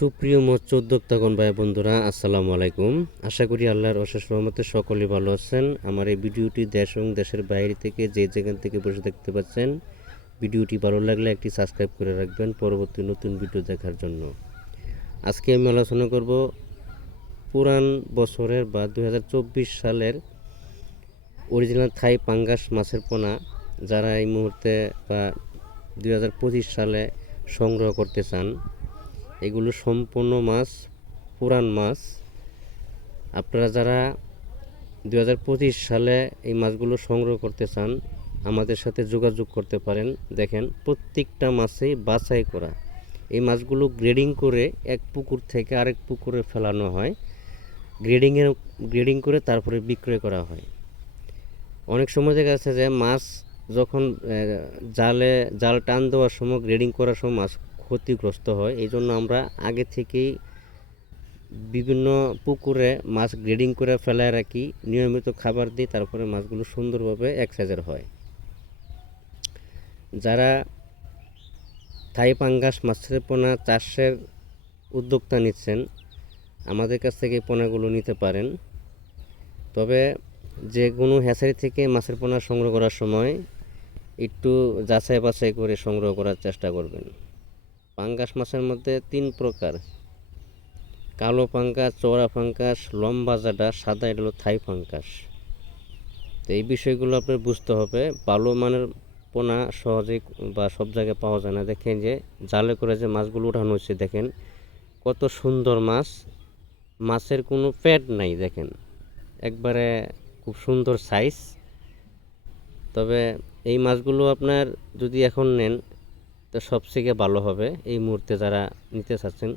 সুপ্রিয় মৎস্য উদ্যোক্তাগণ, ভাই বন্ধুরা, আসসালামু আলাইকুম। আশা করি আল্লাহর অশেষ রহমতে সকলে ভালো আছেন। আমার এই ভিডিওটি দেশ এবং দেশের বাইরে থেকে যে যেখান থেকে বসে দেখতে পাচ্ছেন, ভিডিওটি ভালো লাগলে একটি সাবস্ক্রাইব করে রাখবেন পরবর্তী নতুন ভিডিও দেখার জন্য। আজকে আমি আলোচনা করব পুরান বছরের বা দু হাজার চব্বিশ সালের অরিজিনাল থাই পাঙ্গাস মাছের পোনা, যারা এই মুহূর্তে বা দু হাজার পঁচিশ সালে সংগ্রহ করতে চান। এগুলো সম্পূর্ণ মাছ, পুরান মাছ। আপনারা যারা দু হাজার পঁচিশ সালে এই মাছগুলো সংগ্রহ করতে চান, আমাদের সাথে যোগাযোগ করতে পারেন। দেখেন, প্রত্যেকটা মাছেই বাছাই করা। এই মাছগুলো গ্রেডিং করে এক পুকুর থেকে আরেক পুকুরে ফেলানো হয়। গ্রেডিংয়ের গ্রেডিং করে তারপরে বিক্রয় করা হয়। অনেক সময় দেখা যাচ্ছে যে মাছ যখন জালে, জাল টান দেওয়ার সময়, গ্রেডিং করার সময় মাছ ক্ষতিগ্রস্ত হয়। এই জন্য আমরা আগে থেকেই বিভিন্ন পুকুরে মাছ গ্রেডিং করে ফেলায় রাখি, নিয়মিত খাবার দিই, তারপরে মাছগুলো সুন্দরভাবে এক সাইজের হয়। যারা থাই পাঙ্গাস মাছের পোনা চাষের উদ্যোক্তা নিচ্ছেন, আমাদের কাছ থেকে পোনাগুলো নিতে পারেন। তবে যে কোনো হ্যাচারি থেকে মাছের পোনা সংগ্রহ করার সময় একটু যাচাই বাছাই করে সংগ্রহ করার চেষ্টা করবেন। পাঙ্গাস মাছের মধ্যে তিন প্রকার। কালো পাঙ্গাস, চওড়া পাঙ্গাস, লম্বা জাডা, সাদা এটা হলো থাই পাঙ্গাস। তো এই বিষয়গুলো আপনার বুঝতে হবে। ভালো মানের পোনা সহজেই বা সব জায়গায় পাওয়া যায় না। দেখেন যে জালে করে যে মাছগুলো উঠানো হচ্ছে, দেখেন কত সুন্দর মাছ। মাছের কোনো পেট নাই, দেখেন। একবারে খুব সুন্দর সাইজ তবে এই মাছগুলো আপনার যদি এখন নেন তো সবথেকে ভালো হবে এই মুহূর্তে যারা নিতে চাচ্ছেন।